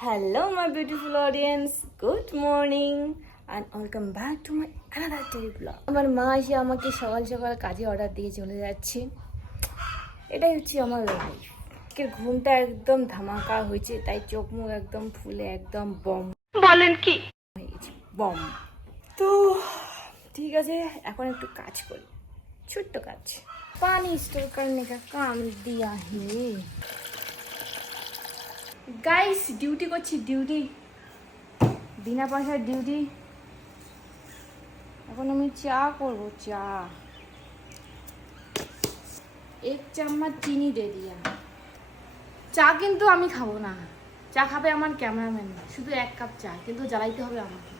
Hello, my beautiful audience. Good morning and welcome back to my another daily vlog. আমার মা এসে আমাকে সকাল সকাল কাজে অর্ডার দিয়ে চলে যাচ্ছে। এটাই হচ্ছে আমার লাইফ। আজকের ঘুমটা একদম ধামাকা হয়েছে, তাই চোখ মুখ একদম ফুলে একদম বম বলেন কি হয়ে গেছে, বম। তো ঠিক আছে, এখন একটু কাজ করি, ছোট্ট কাজ। पानी स्टोर करने का काम दिया है। গাইস ডিউটি করছি, ডিউটি বিনা পয়সার ডিউটি। এখন আমি চা করবো, চা এক চামচ চিনি দে দিয়া। চা কিন্তু আমি খাবো না, চা খাবে আমার ক্যামেরাম্যান। শুধু এক কাপ চা কিন্তু জ্বালাইতে হবে আমাকে।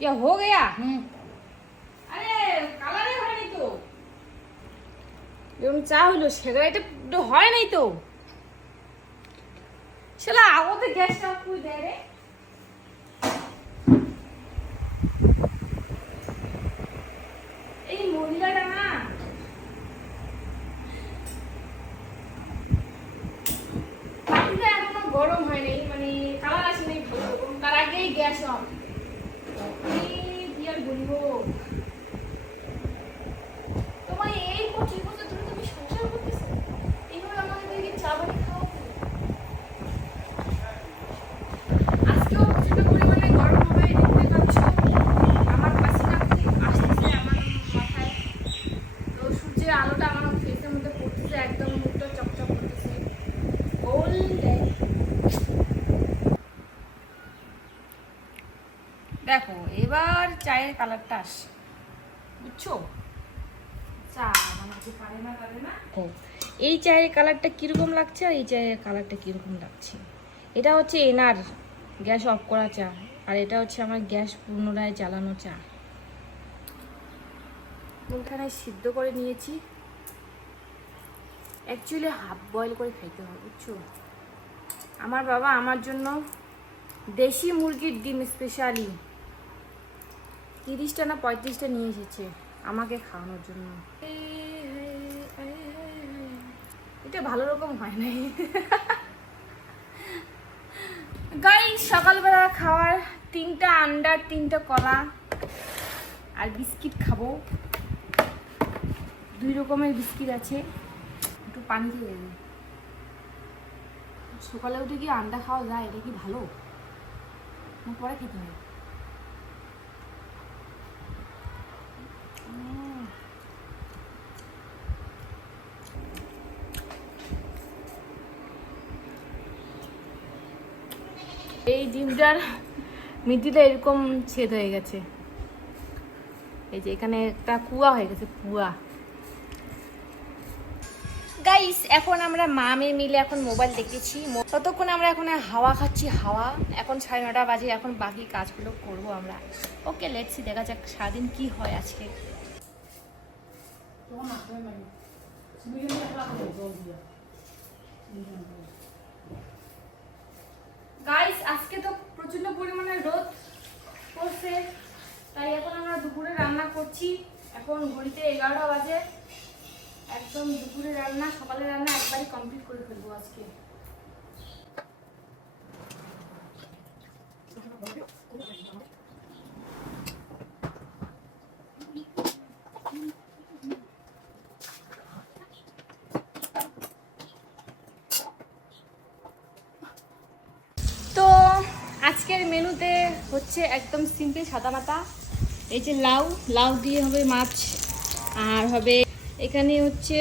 क्या हो गया? আরে কালারে হয়নি তো, এরকম চা হইলো সেটা এটা হয় নাই তো। শালা আগতে গ্যাসটা ফুল দেয় রে। এই মহিলাটা না পাতিটা এখনো গরম হয় নাই, মানে কালার আসে নাই ভালো, তার আগেই গ্যাস অন। কি আর বলবো তোমায়, এই 25 বছর ধরে তুমি সংসার করতেছো, এইভাবে আমাদেরকে চা বানিয়ে খাও। আজকেও প্রচন্ড পরিমাণে গরম হবে, দেখতে পাচ্ছ আমার পাশে আসতেছে আমার মাথায়। তো সূর্যের আলোটা আমার ফেসের মধ্যে পড়তেছে, একদম মুখটা চকচক করতেছে গোল্ডেন। দেখো এবার চায়ের কালারটা আসে, বুঝছো? চা বানাতে পারে না। এই চায়ের কালারটা কিরকম লাগছে আর এই চায়ের কালারটা কিরকম লাগছে। এটা হচ্ছে এনার গ্যাস অফ করা চা, আর এটা হচ্ছে আমার গ্যাস পুনরায় জ্বালানো চা। এখানে সিদ্ধ করে নিয়েছি, অ্যাকচুয়ালি হাফ বয়েল করে খাইতে হবে, বুঝছো? আমার বাবা আমার জন্য দেশি মুরগির ডিম স্পেশালি 30টা না 35টা নিয়ে এসেছে আমাকে খাওয়ানোর জন্য। এটা ভালো রকম হয় নাই। গাইস সকালবেলা খাওয়ার 3টা আন্ডা, 3টা কলা আর বিস্কিট খাবো। 2 রকমের বিস্কিট আছে, একটু পানি খেয়ে দেবে। সকালে উঠে কি আন্ডা খাওয়া যায়? এটা কি ভালো না পরে খেতে হয়? এই ডিমটার মিডিলে এরকম ছেদ হয়ে গেছে, এই যে এখানে একটা কুয়া হয়ে গেছে, কুয়া। গাইস এখন আমরা মা মেয়ে মিলে এখন মোবাইল দেখেছি, ততক্ষণ আমরা এখন হাওয়া খাচ্ছি, হাওয়া। এখন 9:30 বাজে, এখন বাকি কাজগুলো করবো আমরা। ওকে লেটস সি, দেখা যাক সারাদিন কি হয় আজকে। গাইস আজকে তো প্রচন্ড পরিমাণে রোদ পড়ছে, তাই এখন আমরা দুপুরে রান্না করছি। এখন ঘড়িতে 11টা বাজে, একদম দুপুরে রান্না সকালে রান্না একবারই কমপ্লিট করে ফেলবো আজকে। তো আজকের মেনুতে হচ্ছে একদম সিম্পল সাদামাটা, এই যে লাউ, লাউ দিয়ে হবে মাছ, আর হবে এখানে হচ্ছে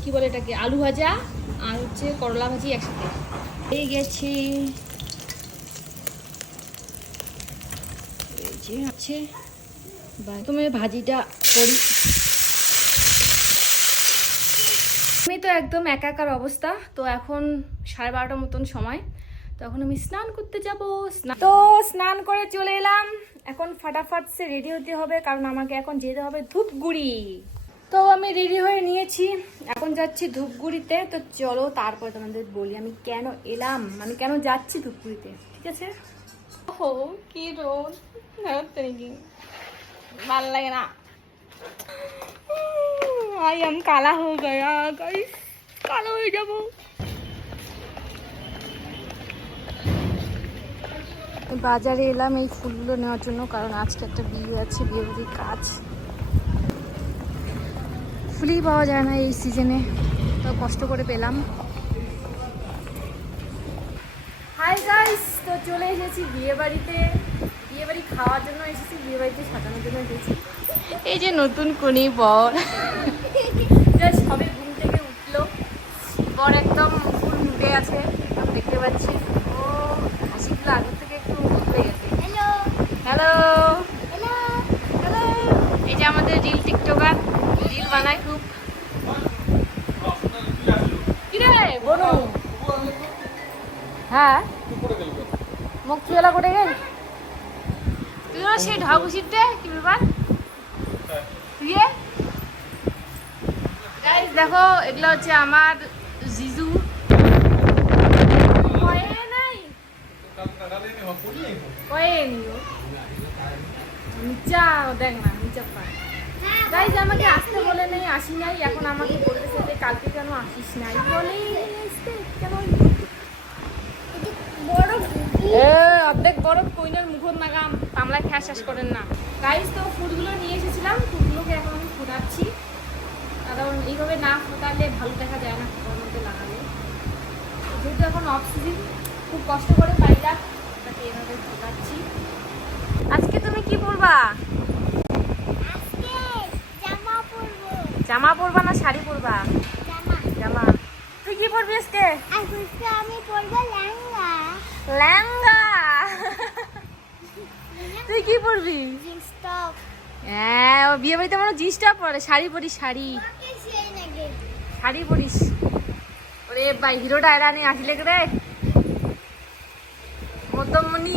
কি বলে এটাকে, আলু ভাজা, আর হচ্ছে করলা ভাজি একসাথে হয়ে গেছে। এই যে আছে, তুমি ভাজিটা করি। আমি তো একদম একাকার অবস্থা। তো এখন 12:30 মতন সময়, তো এখন আমি স্নান করতে যাব। তো স্নান করে চলে এলাম, এখন ফাটাফাট সে রেডি হতে হবে, কারণ আমাকে এখন যেতে হবে ধূপগুড়ি। তো আমি রেডি হয়ে নিয়েছি, এখন যাচ্ছি ধূপগুড়িতে। তো চলো তারপর তোমাদের বলি আমি কেন এলাম, মানে কেন যাচ্ছি ধূপগুড়িতে, ঠিক আছে? ও কি রোদ, ভাল লাগে না। आई हम काला हो गया गाइस। কালো হয়ে যাবো। বাজারে এলাম এই ফুলগুলো নেওয়ার জন্য, কারণ আজকে একটা বিয়ে আছে, বিয়ে বাড়ির কাজ। ফুলই পাওয়া যায় না এই সিজনে, তো কষ্ট করে পেলাম। হাই গাইস, তো চলে এসেছি বিয়ে বাড়িতে। বিয়ে বাড়ি খাওয়ার জন্য এসেছি, বিয়ে বাড়িতে সাজানোর জন্য এসেছি। এই যে নতুন কোণী বর, সবে ঘুম থেকে উঠলো। বর একদম ফুল মুডে আছে, দেখতে পাচ্ছি। ও হাসিগুলো আগের থেকে একটু বদলে গেছে। Hello hello hello hello. এই যে আমাদের রিল টিকটকার, রিল বানায় খুব। কিরে বনু? হ্যাঁ মুখ চুয়েলা করে গেল। তুইও সেই ঢাকুশিটে কি ব্যাপার? তুই গাইস দেখো, এগুলো হচ্ছে আমার জিজু। নিচা দেখ না, নিচা পা। গাইস আমাকে আসতে বলে নেই, আসি নাই। এখন আমাকে বলতেছে যে কালকে কেন আসিস নাই, বলেই কেন অর্ধেক বরফ কইনার মুখর নাগাম কামলায় খেয়া শেষ করেন না। গাইস তো ফুলগুলো নিয়ে এসেছিলাম, ফুলগুলোকে এখন আমি ফোটাচ্ছি, কারণ এইভাবে না ফোটালে ভালো দেখা যায় না ফোটার মধ্যে লাগালে। যেহেতু এখন অফ সিজন, খুব কষ্ট করে পাইলাম, তাকে এভাবে ফোটাচ্ছি। আজকে তুমি কি পরবা? জামা পরবা না শাড়ি পরবা? জামা। তুই কি পরবি আজকে? আমি পরবো লেহেঙ্গা। লেহেঙ্গা? তুই কি পরবি? Jeans top. হ্যাঁ, ও বিয়ে বাড়িতে আমার জিন্স টপ পরে। শাড়ি পরিস, শাড়ি শাড়ি পরিস। ওরে ভাই, হিরো ডায়রানি আসলে রে মধ্যমণি।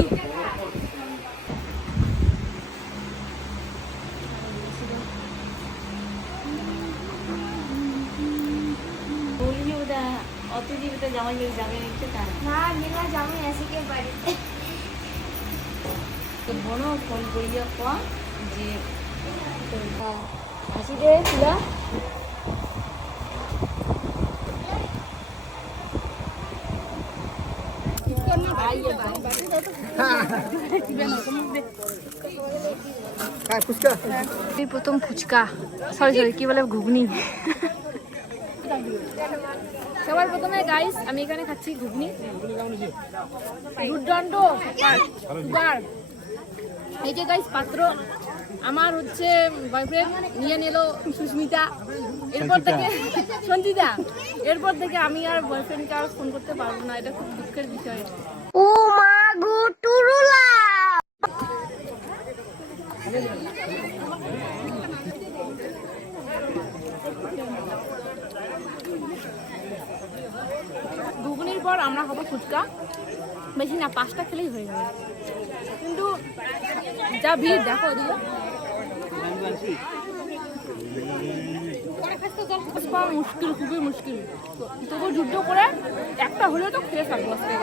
জামাই জামাই নিচ্ছে না, মেলা জামাই আসি কে বাড়িতে। তো বোনও ফোন করিয়া কম যে আসি রে তুলা। প্রথম ফুচকা, সরি কি বলে, ঘুগনি। সবার প্রথমে গাইস আমি এখানে খাচ্ছি ঘুগনি, দুর্দান্ত সুগার। এই যে গাইস পাত্র আমার হচ্ছে বয়ফ্রেন্ড নিয়ে নিল সুস্মিতা। এরপর থেকে সঞ্জিতা, এরপর থেকে আমি আর বয়ফ্রেন্ডকে আর ফোন করতে পারবো না, এটা খুব দুঃখের বিষয়। ও মা গো টুরুলা। ঘুগনির পর আমরা খাবো ফুচকা, বেশি না 5টা খেলেই হয়ে যাবে। কিন্তু যা ভিড় দেখো ওদিকে, মুশকিল, খুবই মুশকিল। তবু যুদ্ধ করে একটা হলেও তো খেয়ে থাকবো আজকে।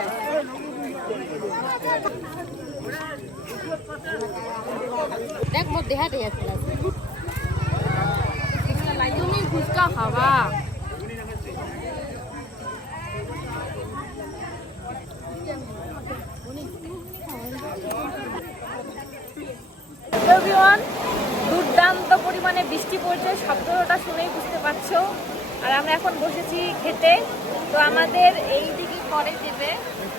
দেখ মোর দেহাতে আছে, তুমি ফুচকা খাবা? দুর্দান্ত পরিমাণে বৃষ্টি পড়ছে, শব্দটা শুনেই বুঝতে পারছো। আর আমরা এখন বসেছি খেতে। তো আমাদের এই দিকে করে দেবে,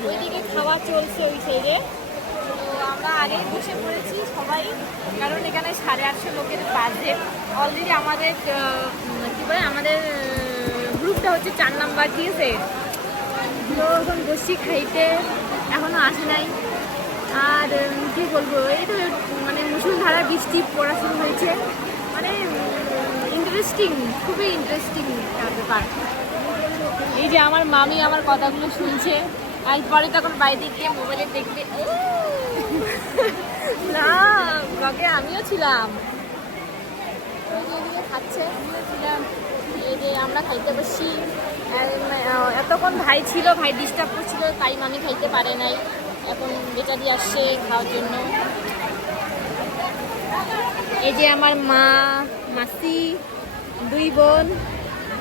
ওইদিকে খাওয়া চলছে ওই সাইডে। তো আমরা আগেই বসে পড়েছি সবাই, কারণ এখানে 850 লোকের বাজেট অলরেডি। আমাদের কী বলে, আমাদের গ্রুপটা হচ্ছে 4 নাম্বার, ঠিক আছে? তো এখন বসছি খাইতে, এখনও আসে নাই। আর কী বলবো, এই তো মানে মুষলধারা বৃষ্টি পড়া শুরু হয়েছে, মানে ইন্টারেস্টিং, খুবই ইন্টারেস্টিং ব্যাপার। এই যে আমার মামি আমার কথাগুলো শুনছে, আর পরে তখন বাইরে গিয়ে মোবাইলে দেখবে। না, ব্লগে আমিও ছিলাম। খাচ্ছে, এই যে আমরা খাইতে বসছি। এতক্ষণ ভাই ছিল, ভাই ডিস্টার্ব করছিল, তাই মামি খাইতে পারে নাই। এখন বেচারি আসছে খাওয়ার জন্য। এই যে আমার মা, মাসি, 2 বোন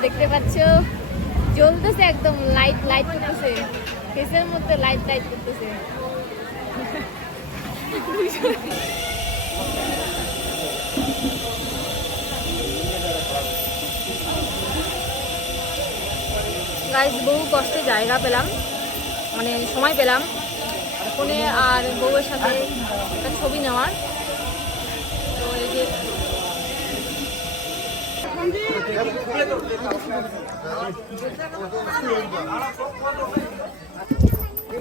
দেখতে পাচ্ছ, করতেছে একদম লাইট লাইট করতেছে ফেসের মধ্যে লাইট লাইট করতেছে গাইস বহু কষ্টে জায়গা পেলাম মানে সময় পেলাম ফোনে আর বউয়ের সাথে একটা ছবি নেওয়ার তো এই যে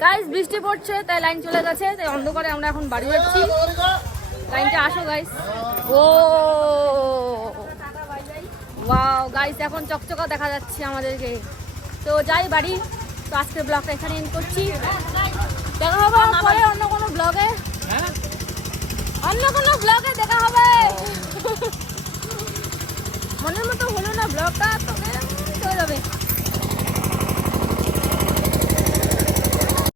গাইস বৃষ্টি পড়ছে তাই লাইন চলে গেছে তাই অন্ধকারে আমরা এখন বাড়ি যাচ্ছি লাইনটা আসো গাইস ও ওয়াও গাইস এখন চকচকা দেখা যাচ্ছে আমাদেরকে তো যাই বাড়ি তো আজকের ব্লগটা এখানে এন্ড করছি দেখা হবে পরে অন্য কোনো ব্লগে দেখা হবে মনের মতো হলো না ব্লগটা তবে চলে যাবে